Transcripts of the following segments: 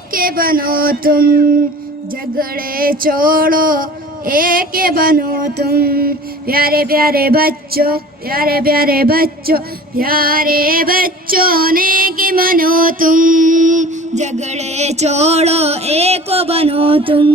ایک بنو تم جھگڑے چھوڑو ایک بنو تم پیارے پیارے بچوں پیارے پیارے بچوں پیارے بچوں نیک بنو تم جھگڑے چھوڑو ایک بنو تم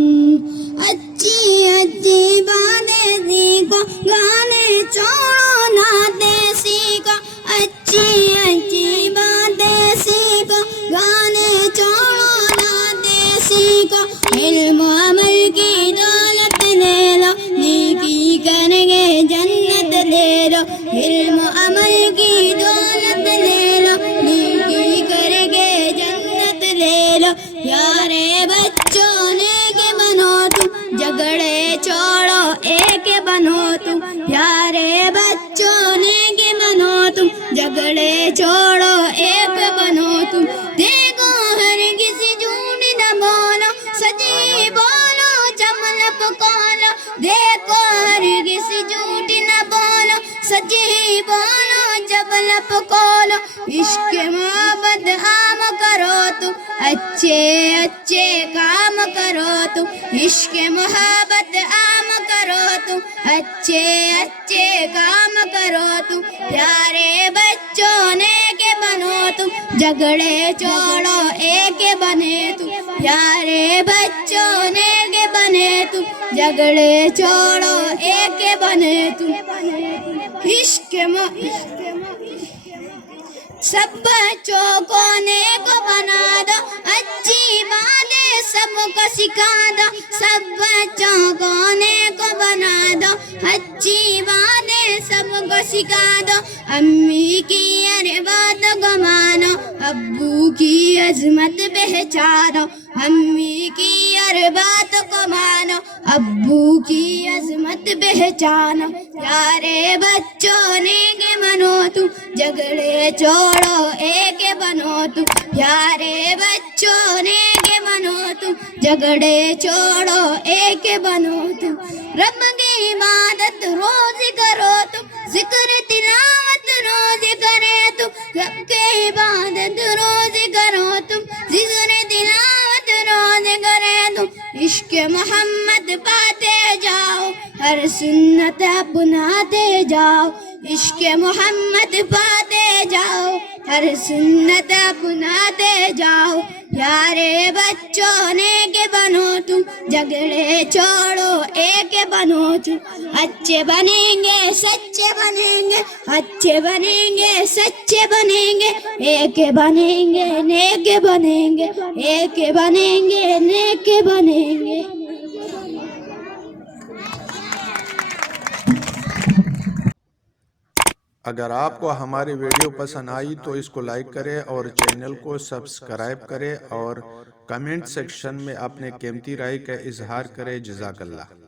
اچھی اچھی باتیں سیکھو گانے چھوڑو نعتیں سیکھو اچھی اچھی باتیں سیکھو گانے چھوڑو نعتیں سیکھو علم و عمل کی دولت لے لو نیکی کر کے جنت لے لو علم و عمل کی دولت لے لو نیکی کر کے جنت لے لو پیارے بچوں نیک بنو تم جھگڑے چھوڑو ایک بنو تم پیارے بچوں نیک بنو تم جھگڑے چھوڑو ایک بنو تم دیکھو ہر کسی جھوٹ نہ بولو سچی بولو چمل پکولو دیکھو ہر کسی جھوٹ نہ بولو سچی بولو چمل پکولو عشق محبت عام کرو تم اچھے اچھے کام کرو تم عشق محبت عام کرو تم اچھے اچھے کام کرو تم پیارے بچوں نیک بنو تم جھگڑے چھوڑو ایک بنے تم پیارے بچوں نیک بنے تم جھگڑے چھوڑو ایک بنے تم عشق سب بچوں کو نیک بنا دو اچھی باتیں سب کو سکھا دو سب بچوں کو نیک بنا دو اچھی باتیں سب کو سکھا دو امی کی ہر بات کو مانو ابو کی عظمت پہچانو امی کی ہر بات کو مانو ابو کی عظمت پہچانو پیارے بچوں نیک بنو تم جھگڑے چھوڑو ایک بنو تم پیارے بچوں نیک بنو تم جھگڑے چھوڑو ایک بنو تم رب کی عبادت روز کرو تم ذکر تلاوت روز کرے تم رب کی عبادت روز کرو تم ذکر تلاوت روز کرے تم عشق محمد پاتے جاؤ ہر سنت اپناتے جاؤ عشق محمد پاتے جاؤ ہر سنت اپناتے جاؤ پیارے بچوں نیک بنو تم جھگڑے چھوڑو ایک بنو تم اچھے بنیں گے سچے بنیں گے اچھے بنیں گے سچے بنیں گے ایک بنیں گے نیک بنیں گے ایک بنیں گے نیک بنیں گے اگر آپ کو ہماری ویڈیو پسند آئی تو اس کو لائک کریں اور چینل کو سبسکرائب کریں اور کمنٹ سیکشن میں اپنے قیمتی رائے کا اظہار کریں جزاک اللہ